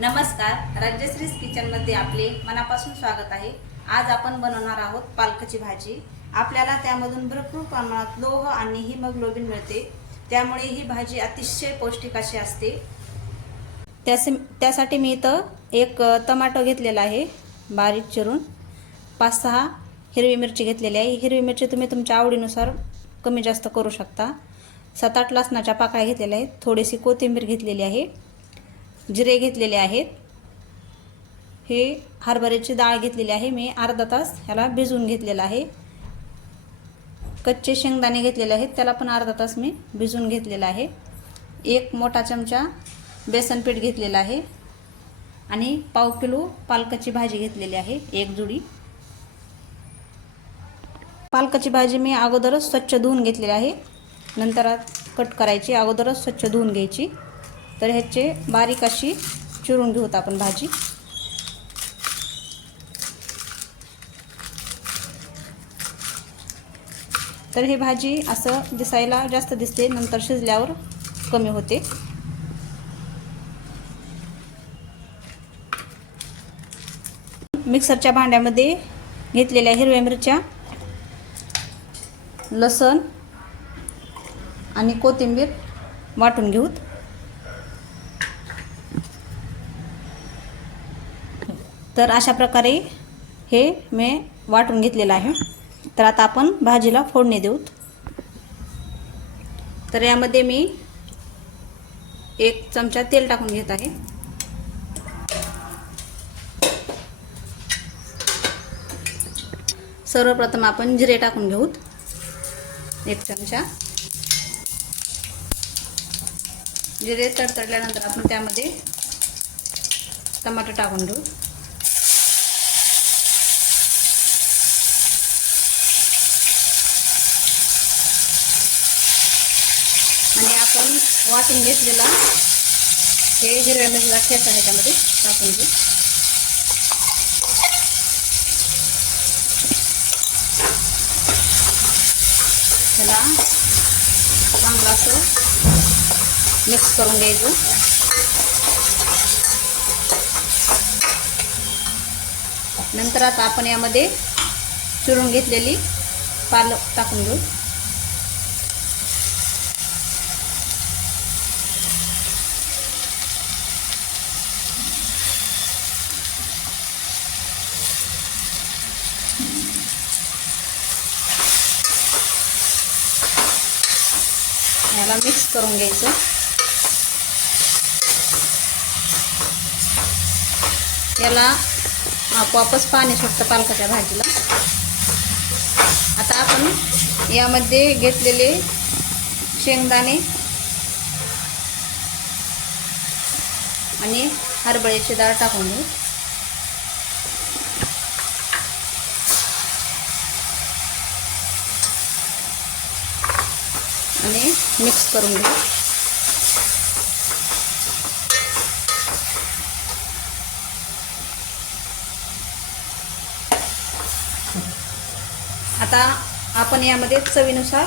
नमस्कार राज्यश्रीज किचनमध्ये आपले मनापासून स्वागत आहे. आज आपण बनवणार आहोत पालकची भाजी. आपल्याला त्यामधून भरपूर प्रमाणात लोह आणि हिमोग्लोबिन मिळते. त्यामुळे ही भाजी अतिशय पौष्टिक अशी असते. त्यास त्यासाठी मी इथं एक टमाटो घेतलेला आहे. बारीक चिरून. पाच सहा हिरवी मिरची घेतलेली आहे. हिरवी मिरची तुम्ही तुमच्या आवडीनुसार कमी जास्त करू शकता. सात आठ लसणाच्या पाकळ्या घेतलेल्या आहेत. थोडीशी कोथिंबीर घेतलेली आहे. जिरे घेतलेले आहेत. हे हरभऱ्याची डाळ घेतलेली आहे. मी अर्धा तास ह्याला भिजवून घेतलेला आहे. कच्चे शेंगदाणे घेतलेले आहेत. त्याला पण अर्धा तास मी भिजवून घेतलेला आहे. एक मोठा चमचा बेसन पीठ घेतलेला आहे. आणि पाव किलो पालकाची भाजी घेतलेली आहे. एक जुडी. पालकाची भाजी मी अगोदरच स्वच्छ धुवून घेतलेली आहे. नंतर कट करायची. अगोदरच स्वच्छ धुवून घ्यायची. तर ह्याचे बारीक अशी चिरून घेऊत आपण भाजी. तर हे भाजी असं दिसायला जास्त दिसते नंतर शिजल्यावर कमी होते. मिक्सरच्या भांड्यामध्ये घेतलेल्या हिरव्या मिरच्या लसण आणि कोथिंबीर वाटून घेऊत. तर अशा प्रकारे हे मी वाटून घेतलेलं आहे. तर आता आपण भाजीला फोडणी देऊत तर यामध्ये मी एक चमचा तेल टाकून घेत आहे. सर्वप्रथम आपण जिरे टाकून घेऊत एक चमचा. जिरे तडतडल्यानंतर आपण त्यामध्ये टमाटर टाकून घेऊ आणि आपण वाटून घेतलेला. हे हिरव्या मिरचीचा ठेचा ह्याच्यामध्ये टाकून घेऊ. त्याला चांगलं असं मिक्स करून घ्यायचं. नंतर आता आपण यामध्ये चिरून घेतलेली पालक टाकून घेऊ. याला मिक्स करून घ्यायचं. याला आपोआपच पाणी सुटतं पालकाच्या भाजीला. आता आपण यामध्ये घेतलेले शेंगदाणे आणि हरभऱ्याची डाळ टाकून घेऊ आणि मिक्स करून घेऊ आता आपण यामध्ये चवीनुसार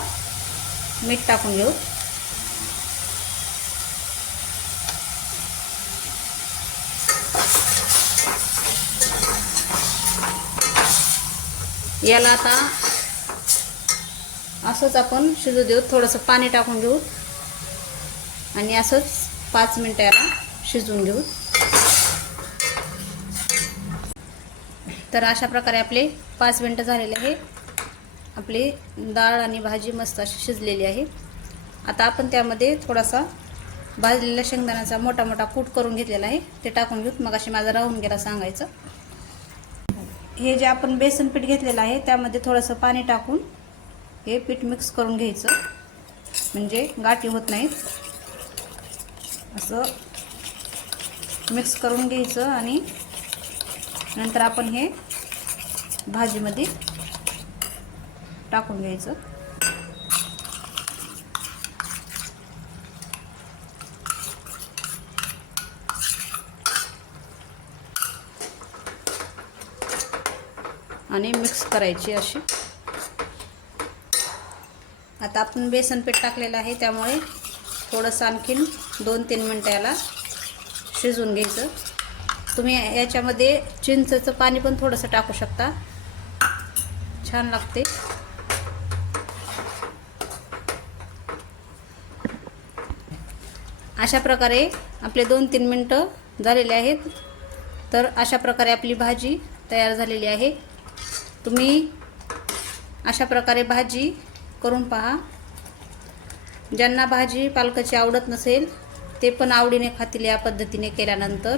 मीठ टाकून घेऊ. याला आता असंच आपण शिजू देऊ. थोडंसं पाणी टाकून घेऊ. आणि असंच पाच मिनटं याला शिजवून घेऊ. तर अशा प्रकारे आपले पाच मिनटं झालेले आहे. आपली डाळ आणि भाजी मस्त अशी शिजलेली आहे. आता आपण त्यामध्ये थोडासा भाजलेल्या शेंगदाण्याचा मोठा मोठा कूट करून घेतलेला आहे. ते टाकून घेऊ. मग अशी माझा राहून गेला सांगायचं. हे जे आपण बेसन पीठ घेतलेलं आहे त्यामध्ये थोडंसं पाणी टाकून हे पीठ मिक्स करून घ्यायचं. म्हणजे गाठी होत नाहीत. असं मिक्स करून घ्यायचं आणि नंतर आपण हे भाजीमध्ये टाकून घ्यायचं. आणि मिक्स करायची अशी. आता आपण बेसन पीठ टाकलेलं आहे त्यामुळे थोडंसं आणखीन दोन तीन मिनटं याला शिजवून घ्यायचं. तुम्ही याच्यामध्ये चिंचचं पाणी पण थोडंसं टाकू शकता. छान लागते. अशा प्रकारे आपले दोन तीन मिनटं झालेले आहेत. तर अशा प्रकारे आपली भाजी तयार झालेली आहे. तुम्ही अशा प्रकारे भाजी करून पहा. ज्यांना भाजी पालकाची आवडत नसेल ते पण आवडीने खातील या पद्धतीने केल्यानंतर.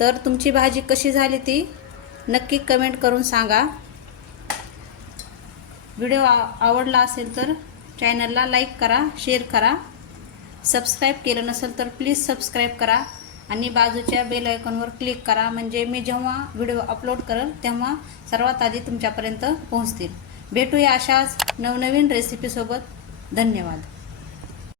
तर तुमची भाजी कशी झाली ती नक्की कमेंट करून सांगा. व्हिडिओ आ- आवडला असेल तर चॅनलला लाईक करा शेअर करा. सबस्क्राईब केलं नसेल तर प्लीज सबस्क्राईब करा आणि बाजूच्या बेल आयकॉनवर क्लिक करा. म्हणजे मी जेव्हा व्हिडिओ अपलोड करेल तेव्हा सर्वात आधी तुमच्यापर्यंत पोहोचतील. भेटूया अशाच नवनवीन रेसिपीसोबत धन्यवाद.